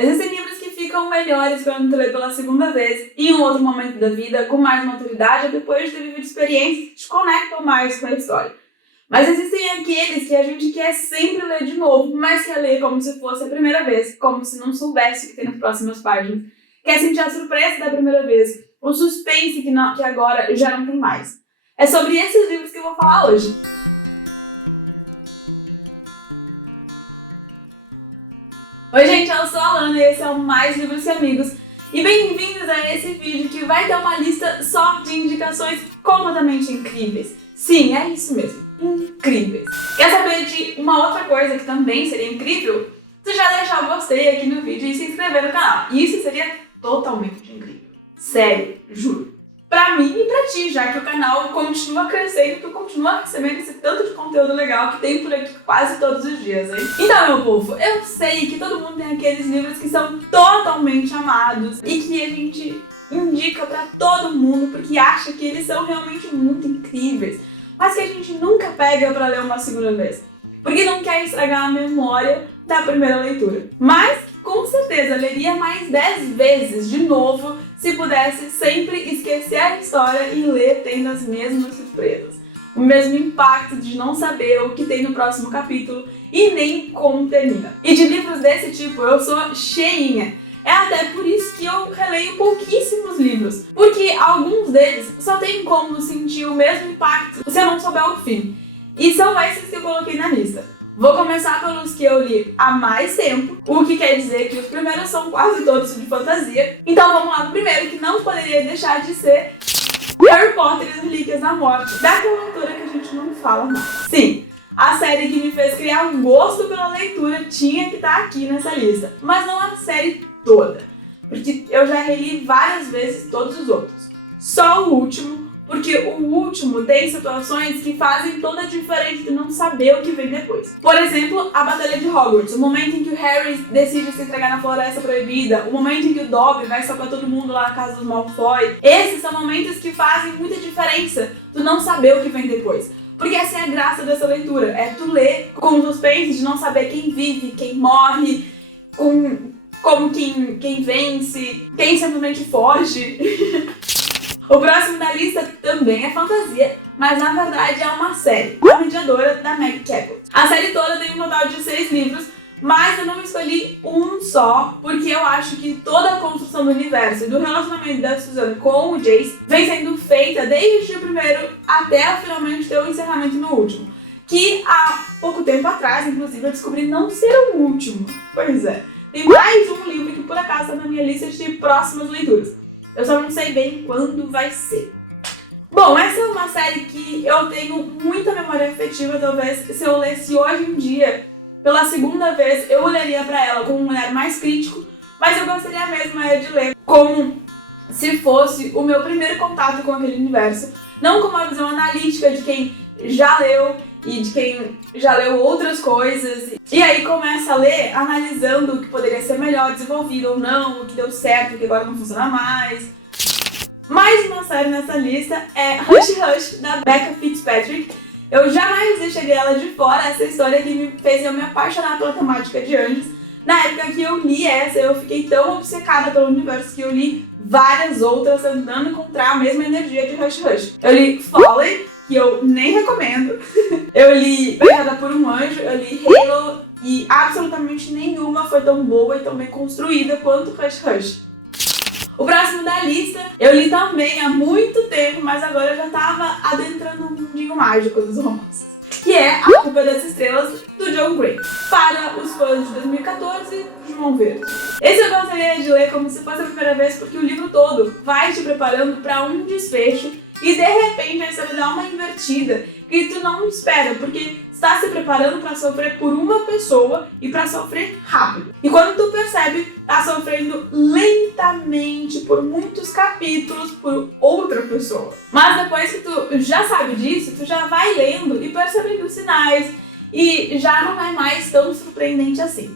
Existem livros que ficam melhores quando tu lê pela segunda vez, em um outro momento da vida, com mais maturidade, ou depois de ter vivido experiências que te conectam mais com a história. Mas existem aqueles que a gente quer sempre ler de novo, mas quer ler como se fosse a primeira vez, como se não soubesse o que tem nas próximas páginas. Quer sentir a surpresa da primeira vez, o suspense que agora já não tem mais. É sobre esses livros que eu vou falar hoje. Oi gente, eu sou a Alana e esse é o Mais Livros que Amigos. E bem-vindos a esse vídeo que vai ter uma lista só de indicações completamente incríveis. Sim, é isso mesmo, incríveis. Quer saber de uma outra coisa que também seria incrível? Você já deixar o gostei aqui no vídeo e se inscrever no canal. Isso seria totalmente incrível. Sério, juro. Pra mim e pra ti, já que o canal continua crescendo e tu continua recebendo esse tanto de conteúdo legal que tem por aqui quase todos os dias, hein? Então, meu povo, eu sei que todo mundo tem aqueles livros que são totalmente amados e que a gente indica pra todo mundo porque acha que eles são realmente muito incríveis, mas que a gente nunca pega pra ler uma segunda vez, porque não quer estragar a memória da primeira leitura. Mas, com certeza, leria mais 10 vezes de novo se pudesse sempre esquecer a história e ler tendo as mesmas surpresas. O mesmo impacto de não saber o que tem no próximo capítulo e nem como termina. E de livros desse tipo eu sou cheinha. É até por isso que eu releio pouquíssimos livros, porque alguns deles só tem como sentir o mesmo impacto se eu não souber o fim. E são esses que eu coloquei na lista. Vou começar pelos que eu li há mais tempo, o que quer dizer que os primeiros são quase todos de fantasia. Então vamos lá, o primeiro que não poderia deixar de ser Harry Potter e as Relíquias da Morte, daquela autora que a gente não fala mais. Sim, a série que me fez criar um gosto pela leitura tinha que estar aqui nessa lista, mas não a série toda, porque eu já reli várias vezes todos os outros. Só o último, porque o último tem situações que fazem toda a diferença de não saber o que vem depois. Por exemplo, a Batalha de Hogwarts, o momento em que o Harry decide se entregar na Floresta Proibida, o momento em que o Dobby vai salvar todo mundo lá na casa dos Malfoy. Esses são momentos que fazem muita diferença de não saber o que vem depois. Porque essa é a graça dessa leitura, é tu ler com suspense de não saber quem vive, quem morre, como quem vence, quem simplesmente foge. O próximo da lista também é fantasia, mas na verdade é uma série, A Mediadora, da Meg Cabot. A série toda tem um total de 6 livros, mas eu não escolhi um só, porque eu acho que toda a construção do universo e do relacionamento da Susan com o Jace vem sendo feita desde o primeiro até finalmente ter o encerramento no último. Que há pouco tempo atrás, inclusive, eu descobri não ser o último. Pois é, tem mais um livro que por acaso está na minha lista de próximas leituras. Eu só não sei bem quando vai ser. Bom, essa é uma série que eu tenho muita memória afetiva. Talvez se eu lesse hoje em dia, pela segunda vez, eu olharia pra ela com um olhar mais crítico, mas eu gostaria mesmo de ler como se fosse o meu primeiro contato com aquele universo. Não com uma visão analítica de quem já leu e de quem já leu outras coisas. E aí começa a ler analisando o que poderia ser melhor desenvolvido ou não, o que deu certo, o que agora não funciona mais. Mais uma série nessa lista é Hush Hush, da Becca Fitzpatrick. Eu jamais deixaria ela de fora, essa história que me fez eu me apaixonar pela temática de anjos. Na época que eu li essa, eu fiquei tão obcecada pelo universo que eu li várias outras tentando encontrar a mesma energia de Hush Hush. Eu li Fallen, que eu nem recomendo. Eu li Beijada por um Anjo, eu li Halo e absolutamente nenhuma foi tão boa e tão bem construída quanto Hush Hush. O próximo da lista eu li também há muito tempo, mas agora eu já estava adentrando um mundinho mágico dos romances, que é A Culpa das Estrelas, do John Gray, para os fãs de 2014, João Verde. Esse eu gostaria de ler como se fosse a primeira vez, porque o livro todo vai te preparando para um desfecho e de repente a história dá uma invertida que tu não espera, porque está se preparando para sofrer por uma pessoa e para sofrer rápido. E quando tu percebe, tá sofrendo lentamente por muitos capítulos por outra pessoa. Mas depois que tu já sabe disso, tu já vai lendo e percebendo os sinais e já não é mais tão surpreendente assim.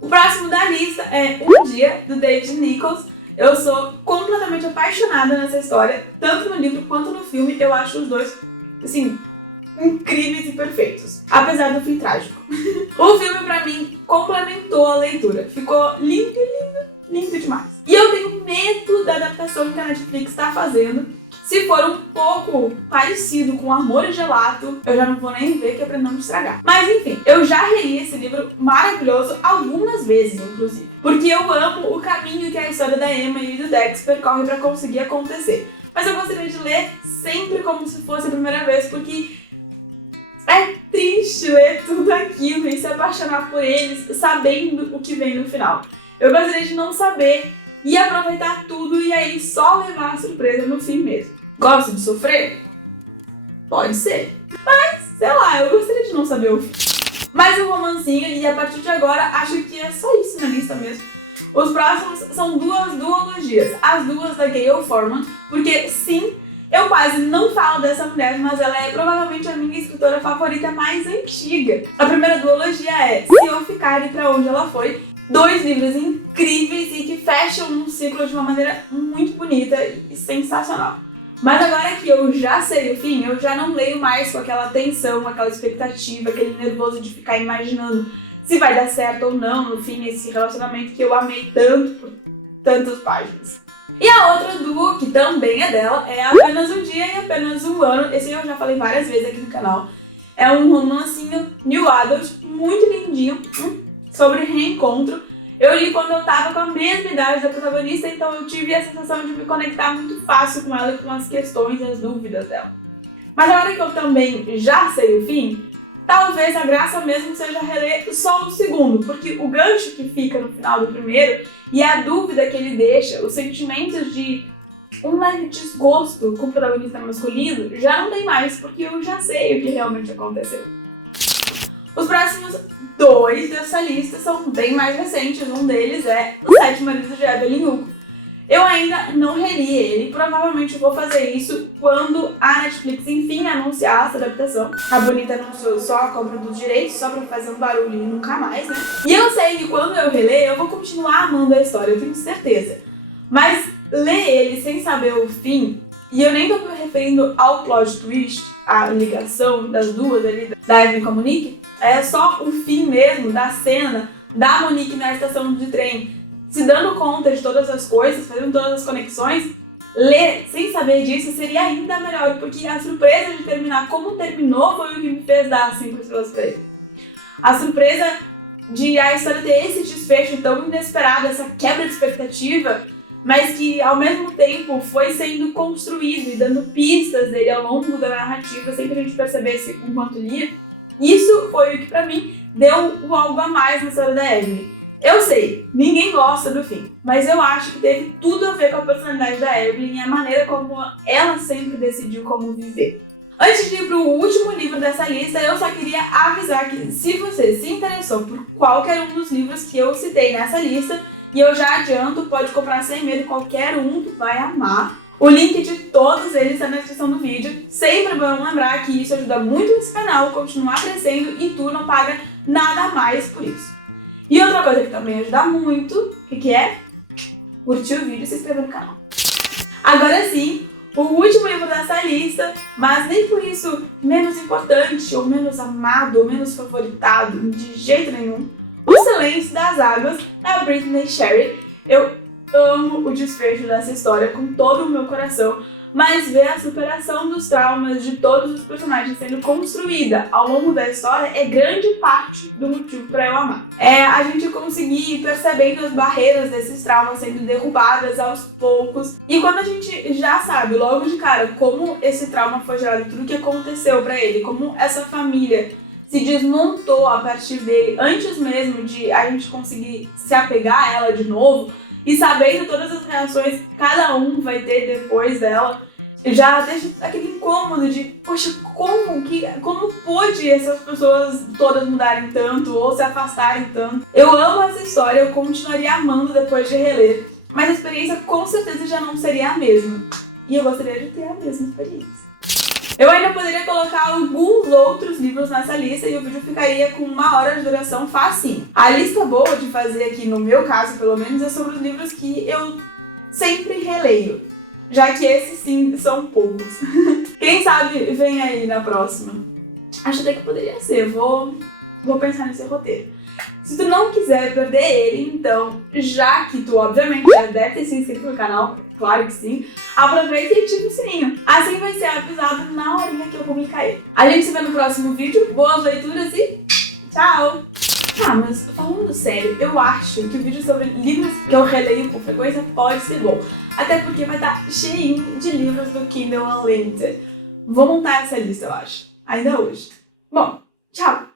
O próximo da lista é Um Dia, do David Nichols. Eu sou completamente apaixonada nessa história, tanto no livro quanto no filme. Eu acho os dois, assim, incríveis e perfeitos, apesar do fim trágico. O filme, pra mim, complementou a leitura. Ficou lindo, lindo, lindo demais. E eu tenho medo da adaptação que a Netflix está fazendo. Se for um pouco parecido com Amor e Gelato, eu já não vou nem ver, que é pra não me estragar. Mas enfim, eu já reli esse livro maravilhoso algumas vezes, inclusive. Porque eu amo o caminho que a história da Emma e do Dex percorre pra conseguir acontecer. Mas eu gostaria de ler sempre como se fosse a primeira vez, porque é triste ler tudo aquilo e se apaixonar por eles sabendo o que vem no final. Eu gostaria de não saber e aproveitar tudo e aí só levar a surpresa no fim mesmo. Gosto de sofrer? Pode ser. Mas, sei lá, eu gostaria de não saber o fim. Mais um romancinho e a partir de agora acho que é só isso na lista mesmo. Os próximos são duas duologias, as duas da Gayle Forman, porque sim, eu quase não falo dessa mulher, mas ela é provavelmente a minha escritora favorita mais antiga. A primeira duologia é Se Eu Ficar e Pra Onde Ela Foi. 2 livros incríveis e que fecham um ciclo de uma maneira muito bonita e sensacional. Mas agora que eu já sei o fim, eu já não leio mais com aquela tensão, aquela expectativa, aquele nervoso de ficar imaginando se vai dar certo ou não no fim esse relacionamento que eu amei tanto por tantas páginas. E a outra duo, que também é dela, é Apenas um Dia e Apenas um Ano. Esse eu já falei várias vezes aqui no canal. É um romancinho new adult, muito lindinho, sobre reencontro. Eu li quando eu tava com a mesma idade da protagonista, então eu tive a sensação de me conectar muito fácil com ela e com as questões e as dúvidas dela. Mas agora que eu também já sei o fim, talvez a graça mesmo seja reler só o segundo, porque o gancho que fica no final do primeiro e a dúvida que ele deixa, os sentimentos de um leve desgosto com o protagonista masculino, já não tem mais, porque eu já sei o que realmente aconteceu. Os próximos 2 dessa lista são bem mais recentes, um deles é Os 7 Maridos de Evelyn Hugo. Eu ainda não reli ele, provavelmente vou fazer isso quando a Netflix enfim anunciar essa adaptação. A Bonita anunciou só a compra dos direitos, só pra fazer um barulho e nunca mais, né? E eu sei que quando eu reler, eu vou continuar amando a história, eu tenho certeza. Mas ler ele sem saber o fim, e eu nem tô me referindo ao plot twist, a ligação das duas ali, da Evelyn com a Monique, é só o fim mesmo da cena da Monique na estação de trem, se dando conta de todas as coisas, fazendo todas as conexões. Ler sem saber disso seria ainda melhor, porque a surpresa de terminar como terminou foi o que me fez dar 5 estrelas pra ele. A surpresa de a história ter esse desfecho tão inesperado, essa quebra de expectativa, mas que ao mesmo tempo foi sendo construído e dando pistas dele ao longo da narrativa, sem que a gente percebesse enquanto lia. Isso foi o que pra mim deu o algo a mais na história da Evelyn. Eu sei, ninguém gosta do fim, mas eu acho que teve tudo a ver com a personalidade da Evelyn e a maneira como ela sempre decidiu como viver. Antes de ir pro último livro dessa lista, eu só queria avisar que se você se interessou por qualquer um dos livros que eu citei nessa lista, e eu já adianto, pode comprar sem medo qualquer um, tu vai amar. O link de todos eles está na descrição do vídeo. Sempre é bom lembrar que isso ajuda muito esse canal a continuar crescendo e tu não paga nada a mais por isso. E outra coisa que também ajuda muito, o que é? Curtir o vídeo e se inscrever no canal. Agora sim, o último livro dessa lista, mas nem por isso menos importante, ou menos amado, ou menos favoritado, de jeito nenhum. O Silêncio das Águas, da Brittany Sherry. Eu amo o desfecho dessa história com todo o meu coração, mas ver a superação dos traumas de todos os personagens sendo construída ao longo da história é grande parte do motivo para eu amar. A gente conseguir ir percebendo as barreiras desses traumas sendo derrubadas aos poucos, e quando a gente já sabe logo de cara como esse trauma foi gerado, tudo que aconteceu para ele, como essa família se desmontou a partir dele antes mesmo de a gente conseguir se apegar a ela de novo, e sabendo todas as reações que cada um vai ter depois dela, já deixa aquele incômodo de, poxa, como pôde essas pessoas todas mudarem tanto ou se afastarem tanto? Eu amo essa história, eu continuaria amando depois de reler, mas a experiência com certeza já não seria a mesma. E eu gostaria de ter a mesma experiência. Eu ainda poderia colocar alguns outros livros nessa lista e o vídeo ficaria com 1 hora de duração facinho. A lista boa de fazer aqui, no meu caso pelo menos, é sobre os livros que eu sempre releio, já que esses sim são poucos. Quem sabe vem aí na próxima. Acho até que poderia ser, vou pensar nesse roteiro. Se tu não quiser perder ele, então, já que tu obviamente já deve ter se inscrito no canal, claro que sim, aproveita e ativa o sininho. Assim vai ser avisado na horinha que eu publicar ele. A gente se vê no próximo vídeo, boas leituras e tchau! Ah, mas falando sério, eu acho que o vídeo sobre livros que eu releio com frequência pode ser bom. Até porque vai estar cheinho de livros do Kindle Unlimited. Vou montar essa lista, eu acho. Ainda hoje. Bom, tchau!